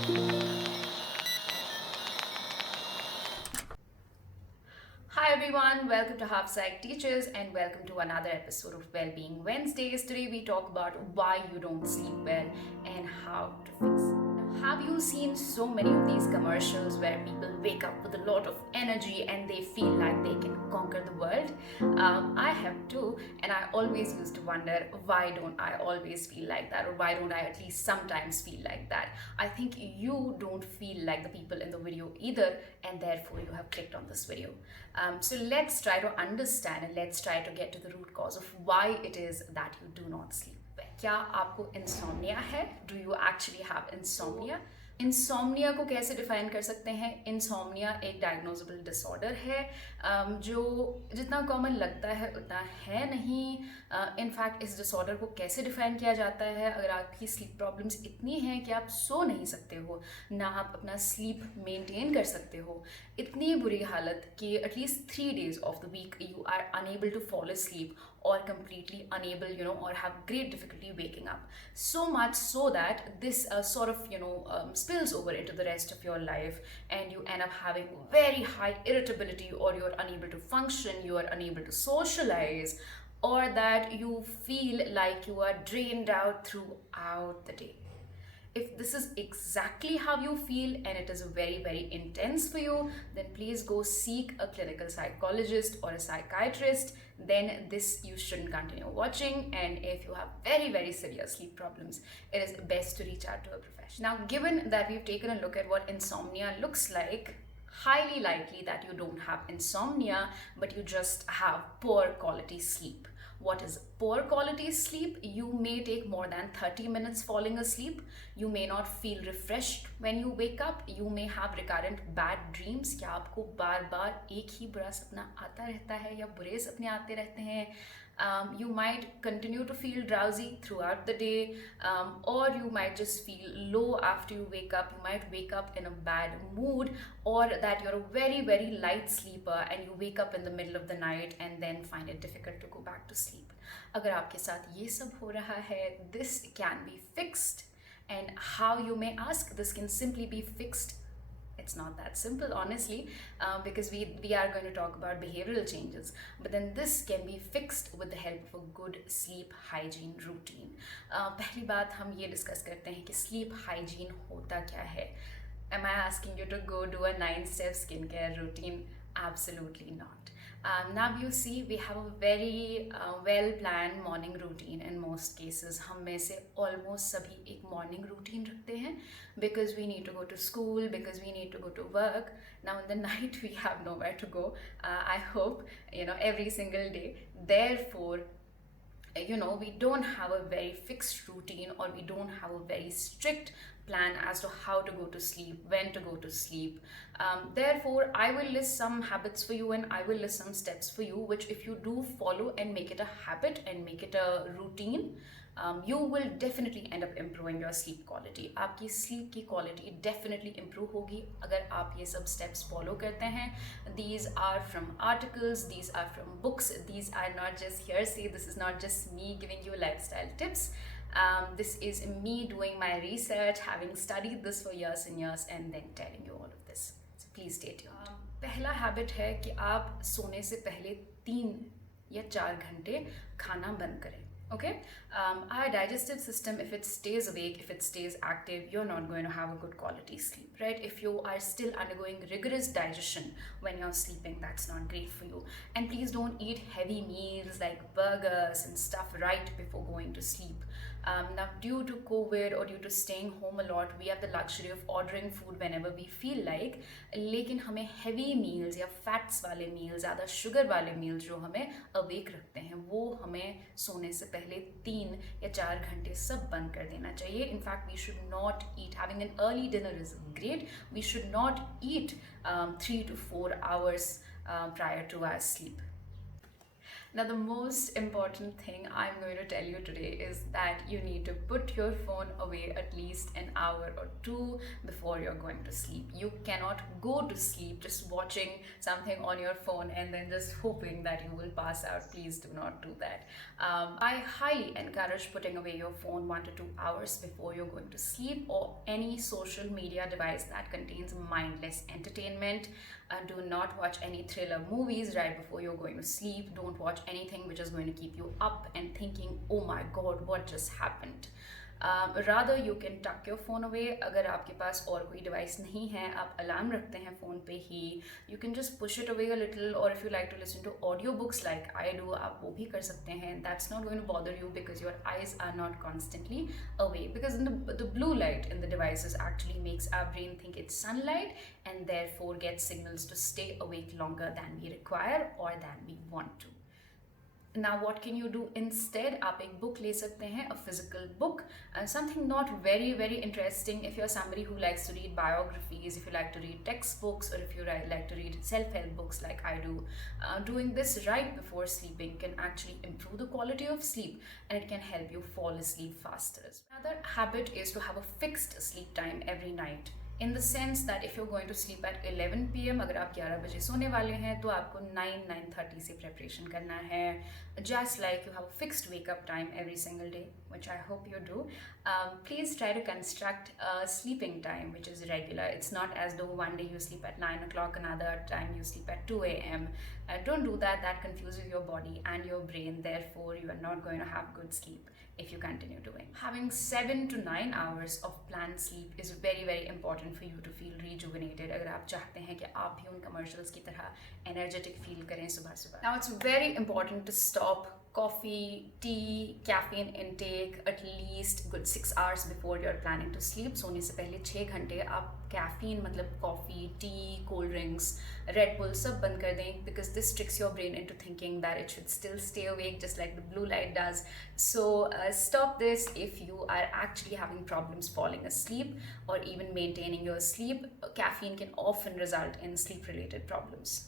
Hi everyone, welcome to Half Psych Teachers and welcome to another episode of Wellbeing Wednesdays. Today we talk about why you don't sleep well and how to fix it. Now, have you seen so many of these commercials where people wake up with a lot of energy and they feel like they can conquer the world? I have too, and I always used to wonder why don't I always feel like that, or why don't I at least sometimes feel like that? I think you don't feel like the people in the video either, and therefore you have clicked on this video. So let's try to understand and let's try to get to the root cause of why it is that you do not sleep. क्या आपको insomnia है? Do you actually have insomnia? Insomnia को कैसे define कर सकते हैं? Insomnia एक डायग्नोजेबल disorder है जो जितना कॉमन लगता है उतना है नहीं. इनफैक्ट इस डिसऑर्डर को कैसे डिफाइन किया जाता है? अगर आपकी स्लीप प्रॉब्लम्स इतनी हैं कि आप सो नहीं सकते हो, ना आप अपना स्लीप मेंटेन कर सकते हो, इतनी बुरी हालत कि at least 3 days of the week you are unable to follow sleep or completely unable, or have great difficulty waking up. So much so that this sort of, spills over into the rest of your life, and you end up having very high irritability, or you're unable to function, you are unable to socialize, or that you feel like you are drained out throughout the day. If this is exactly how you feel and it is very, very intense for you, then please go seek a clinical psychologist or a psychiatrist. Then this you shouldn't continue watching. And if you have very, very severe sleep problems, it is best to reach out to a professional. Now, given that we've taken a look at what insomnia looks like, highly likely that you don't have insomnia, but you just have poor quality sleep. What is poor quality sleep? You may take more than 30 minutes falling asleep. You may not feel refreshed when you wake up. You may have recurrent bad dreams. क्या आपको बार बार एक ही बुरा सपना आता रहता है या बुरे सपने आते रहते हैं? You might continue to feel drowsy throughout the day, or you might just feel low after you wake up. You might wake up in a bad mood, or that you're a very, very light sleeper and you wake up in the middle of the night and then find it difficult to go back to sleep. अगर आपके साथ ये सब हो रहा है, this can be fixed. And how, you may ask? This can simply be fixed. It's not that simple, honestly, because we are going to talk about behavioral changes, but then this can be fixed with the help of a good sleep hygiene routine. पहली बात हम ये discuss करते हैं कि sleep hygiene होता क्या है. Am I asking you to go do a 9-step skincare routine? Absolutely not. Now you see, we have a very well-planned morning routine in most cases. हम में से almost सभी एक morning routine रखते हैं because we need to go to school, because we need to go to work. Now in the night we have nowhere to go. I hope, every single day. Therefore, we don't have a very fixed routine, or we don't have a very strict plan as to how to go to sleep, when to go to sleep. Therefore, I will list some habits for you and I will list some steps for you, which if you do follow and make it a habit and make it a routine, you will definitely end up improving your sleep quality. आपकी sleep की quality definitely improve होगी अगर आप ये सब steps follow करते हैं. These are from articles, these are from books, these are not just hearsay, this is not just me giving you lifestyle tips. This is me doing my research, having studied this for years and years, and then telling you all of this. So please stay tuned. पहला habit है कि आप सोने से पहले 3 या 4 घंटे खाना बंद करें. Okay, our digestive system, if it stays awake, if it stays active, you're not going to have a good quality sleep, right? If you are still undergoing rigorous digestion when you're sleeping, that's not great for you. And please don't eat heavy meals like burgers and stuff right before going to sleep. Now, due to COVID or due to staying home a lot, we have the luxury of ordering food whenever we feel like. लेकिन हमें heavy meals या fats वाले meals, ज़्यादा sugar वाले meals जो हमें awake रखते हैं, वो हमें सोने से पहले 3 या 4 घंटे सब बंद कर देना चाहिए. In fact, we should not eat. Having an early dinner is great. We should not eat 3 to 4 hours prior to our sleep. Now, the most important thing I'm going to tell you today is that you need to put your phone away at least an hour or two before you're going to sleep. You cannot go to sleep just watching something on your phone and then just hoping that you will pass out. Please do not do that. I highly encourage putting away your phone 1 to 2 hours before you're going to sleep, or any social media device that contains mindless entertainment. Do not watch any thriller movies right before you're going to sleep. Don't watch anything which is going to keep you up and thinking, oh my god, what just happened. Rather you can tuck your phone away. अगर आपके पास और कोई device नहीं है, आप alarm रखते हैं phone पे ही, you can just push it away a little, or if you like to listen to audiobooks like I do, आप वो भी कर सकते हैं. That's not going to bother you because your eyes are not constantly away, because the blue light in the devices actually makes our brain think it's sunlight and therefore gets signals to stay awake longer than we require or than we want to. Now what can you do instead? आप एक book ले सकते हैं, a physical book, something not very interesting. If you're somebody who likes to read biographies, if you like to read textbooks, or if you like to read self-help books like I do, doing this right before sleeping can actually improve the quality of sleep, and it can help you fall asleep faster. Another habit is to have a fixed sleep time every night. In the sense that if you're going to sleep at 11 p.m, अगर आप 11 बजे सोने वाले हैं तो आपको 9-9:30 से preparation करना है. Just like you have a fixed wake up time every single day, which I hope you do. Please try to construct a sleeping time which is regular. It's not as though one day you sleep at 9 o'clock, another time you sleep at 2 a.m. Don't do that. That confuses your body and your brain. Therefore, you are not going to have good sleep if you continue doing. Having 7 to 9 hours of planned sleep is very important for you to feel rejuvenated. अगर आप चाहते हैं कि आप भी उन commercials की तरह energetic feel करें सुबह सुबह. Now it's very important to stop coffee, tea, caffeine intake at least good 6 hours before you're planning to sleep. सोने से पहले 6 घंटे आप caffeine मतलब coffee, tea, cold drinks, Red Bull सब बंद कर दें, because this tricks your brain into thinking that it should still stay awake just like the blue light does. So stop this if you are actually having problems falling asleep or even maintaining your sleep. Caffeine can often result in sleep related problems.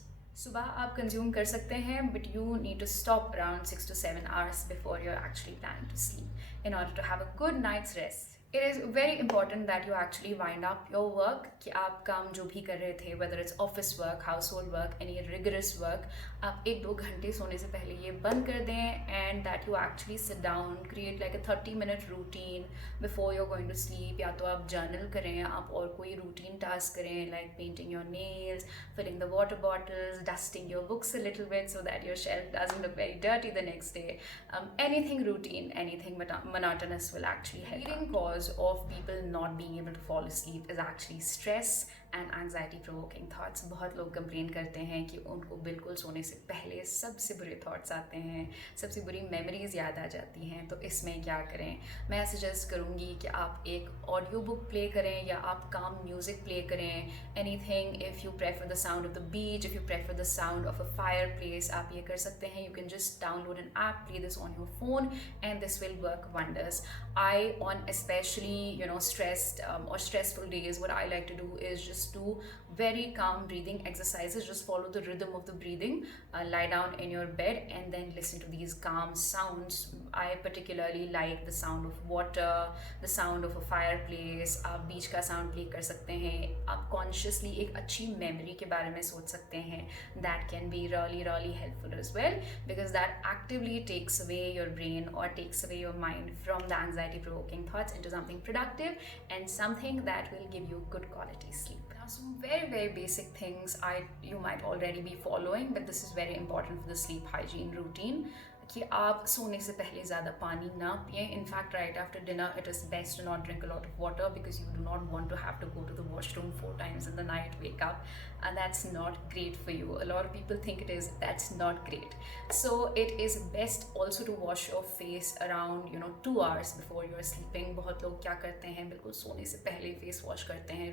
सुबह आप consume कर सकते हैं, but you need to stop around 6 to 7 hours before you're actually planning to sleep in order to have a good night's rest. It is very important that you actually wind up your work, कि आप काम जो भी कर रहे थे, whether it's office work, household work, any rigorous work, आप 1-2 घंटे सोने से पहले ये बंद कर दें, and that you actually sit down, create like a 30-minute routine before you're going to sleep. या तो आप journal करें, आप और कोई routine task करें like painting your nails, filling the water bottles, dusting your books a little bit so that your shelf doesn't look very dirty the next day. Anything routine, anything monotonous will actually help. Leading cause of people not being able to fall asleep is actually stress and anxiety provoking thoughts. बहुत लोग complain करते हैं कि उनको बिल्कुल सोने से पहले सबसे बुरे थॉट्स आते हैं, सबसे बुरी मेमोरीज याद आ जाती हैं. तो इसमें क्या करें? मैं सजेस्ट करूँगी कि आप एक ऑडियो बुक प्ले करें या आप काम म्यूज़िक प्ले करें. Anything, if you prefer the sound of the beach, if you prefer the sound of a fire place, आप ये कर सकते हैं. You can just download an app, play this on your phone, and this will work wonders. I, on especially stressed or stressful days, what I like to do is just do very calm breathing exercises. Just follow the rhythm of the breathing, lie down in your bed and then listen to these calm sounds. I particularly like the sound of water, the sound of a fireplace. आप बीच का sound play कर सकते हैं. आप consciously एक अच्छी memory के बारे में सोच सकते हैं. That can be really helpful as well, because that actively takes away your brain or takes away your mind from the anxiety provoking thoughts into something productive and something that will give you good quality sleep. Now, some very basic things you might already be following, but this is very important for the sleep hygiene routine. कि आप सोने से पहले ज़्यादा पानी ना पिएं. In fact right after dinner it is best to not drink a lot of water, because you do not want to have to go to the washroom 4 times in the night, wake up, and that's not great for you. A lot of people think it is. That's not great. So it is best also to wash your face around 2 hours before you're sleeping. बहुत लोग क्या करते हैं, बिल्कुल सोने से पहले face wash करते हैं,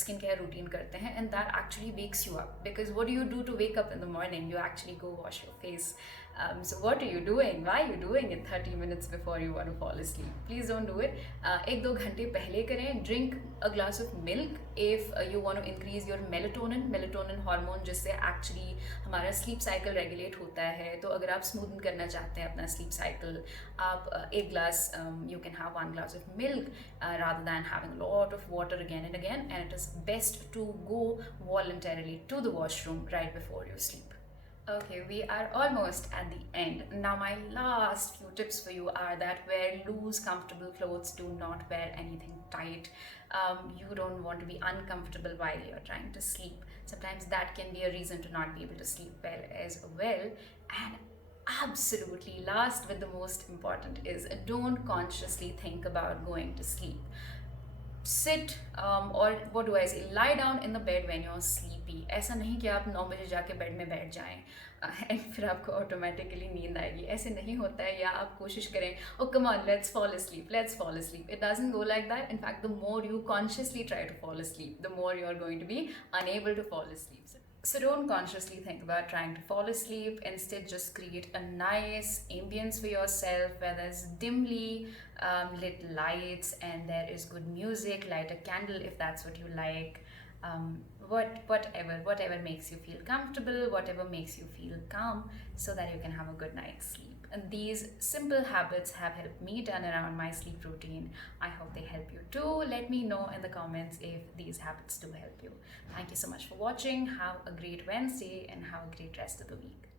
skin care routine करते हैं, and that actually wakes you up, because what do you do to wake up in the morning? You actually go wash your face. So what are you doing? Why are you doing it 30 minutes before you want to fall asleep? Please don't do it. एक दो घंटे पहले करें. Drink a glass of milk if you want to increase your melatonin hormone, जिससे actually हमारा sleep cycle regulate होता है. तो अगर आप smoothen करना चाहते हैं अपना sleep cycle, आप एक glass, you can have one glass of milk rather than having a lot of water again and again. And it is best to go voluntarily to the washroom right before you sleep. Okay, we are almost at the end. Now, my last few tips for you are that wear loose, comfortable clothes. Do not wear anything tight. You don't want to be uncomfortable while you're trying to sleep. Sometimes that can be a reason to not be able to sleep well as well. And absolutely, last but the most important is don't consciously think about going to sleep. Sit or what do I say, lie down in the bed when you're sleepy. ऐसा नहीं कि आप 9 बजे जाके bed में बैठ जाएं and फिर आपको ऑटोमेटिकली नींद आएगी. ऐसे नहीं होता है. या आप कोशिश करें, oh come on, let's fall asleep. It doesn't go like that. In fact, the more you consciously try to fall asleep, the more you're going to be unable to fall asleep. So don't consciously think about trying to fall asleep. Instead, just create a nice ambience for yourself where there's dimly lit lights and there is good music. Light a candle if that's what you like. Whatever makes you feel comfortable, whatever makes you feel calm, so that you can have a good night's sleep. And these simple habits have helped me turn around my sleep routine. I hope they help you too. Let me know in the comments if these habits do help you. Thank you so much for watching. Have a great Wednesday and have a great rest of the week.